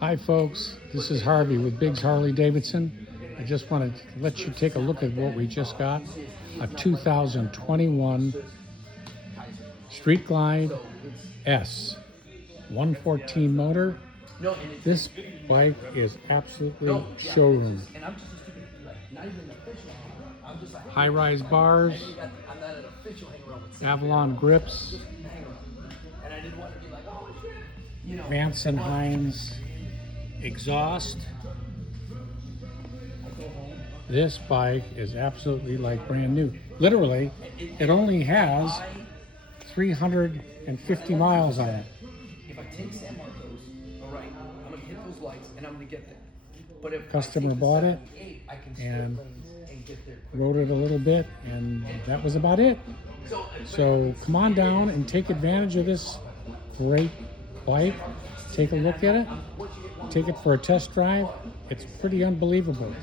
Hi folks, this is Harvey with Biggshd Harley Davidson. I just want to let you take a look at what we just got. A 2021 Street Glide S 114 motor. This bike is absolutely showroom. Highrise bars, Avon grips, Vance and Hines exhaust. This bike is absolutely like brand new. Literally, it only has 350 miles on it. If I take San Marcos, all right, I'm gonna hit those lights and I'm gonna get there. But if Customer bought it and rode it a little bit, and that was about it. So come on down and take advantage of this great bike. Take a look at it. Take it for a test drive. It's pretty unbelievable.